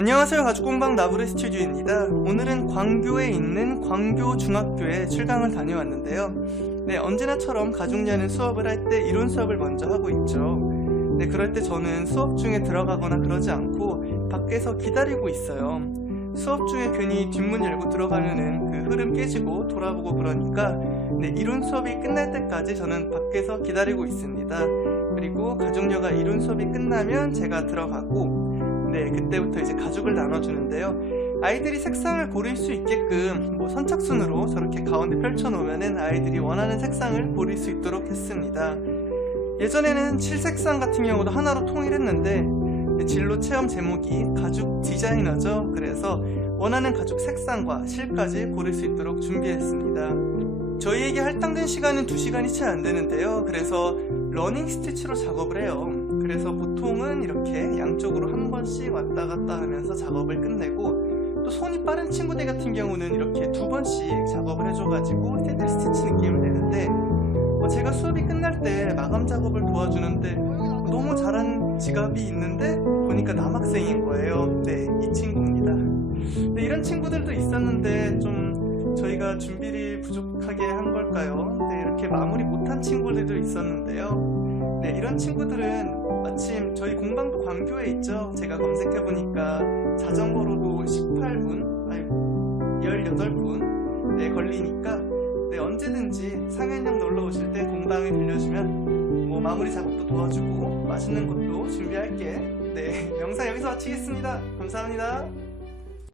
안녕하세요. 가죽공방 나부르 스튜디오입니다. 오늘은 광교에 있는 광교 중학교에 출강을 다녀왔는데요. 네 언제나처럼 가족연은 수업을 할 때 이론 수업을 먼저 하고 있죠. 네 그럴 때 저는 수업 중에 들어가거나 그러지 않고 밖에서 기다리고 있어요. 수업 중에 괜히 뒷문 열고 들어가면은 그 흐름 깨지고 돌아보고 그러니까 네 이론 수업이 끝날 때까지 저는 밖에서 기다리고 있습니다. 그리고 가족녀가 이론 수업이 끝나면 제가 들어가고 네, 그때부터 이제 가죽을 나눠주는데요. 아이들이 색상을 고를 수 있게끔 뭐 선착순으로 저렇게 가운데 펼쳐놓으면은 아이들이 원하는 색상을 고를 수 있도록 했습니다. 예전에는 칠색상 같은 경우도 하나로 통일했는데 네, 진로 체험 제목이 가죽 디자이너죠. 그래서 원하는 가죽 색상과 실까지 고를 수 있도록 준비했습니다. 저희에게 할당된 시간은 2시간이 채 안 되는데요. 그래서 러닝 스티치로 작업을 해요. 그래서 보통은 이렇게 양쪽으로 한 번씩 왔다 갔다 하면서 작업을 끝내고 또 손이 빠른 친구들 같은 경우는 이렇게 두 번씩 작업을 해줘가지고 새들 스티치 느낌을 내는데 어, 제가 수업이 끝날 때 마감 작업을 도와주는데 너무 잘한 지갑이 있는데 보니까 남학생인 거예요. 네, 이 친구입니다. 네, 이런 친구들도 있었는데 좀 저희가 준비를 부족하게 한 걸까요? 네, 이렇게 마무리 못한 친구들도 있었는데요. 네, 이런 친구들은 마침 저희 공방도 광교에 있죠. 제가 검색해보니까 자전거로도 18분, 아이고, 18분 네, 걸리니까 네, 언제든지 상현역 놀러 오실 때 공방에 들려주면 뭐 마무리 작업도 도와주고 맛있는 것도 준비할게. 네, 영상 여기서 마치겠습니다. 감사합니다.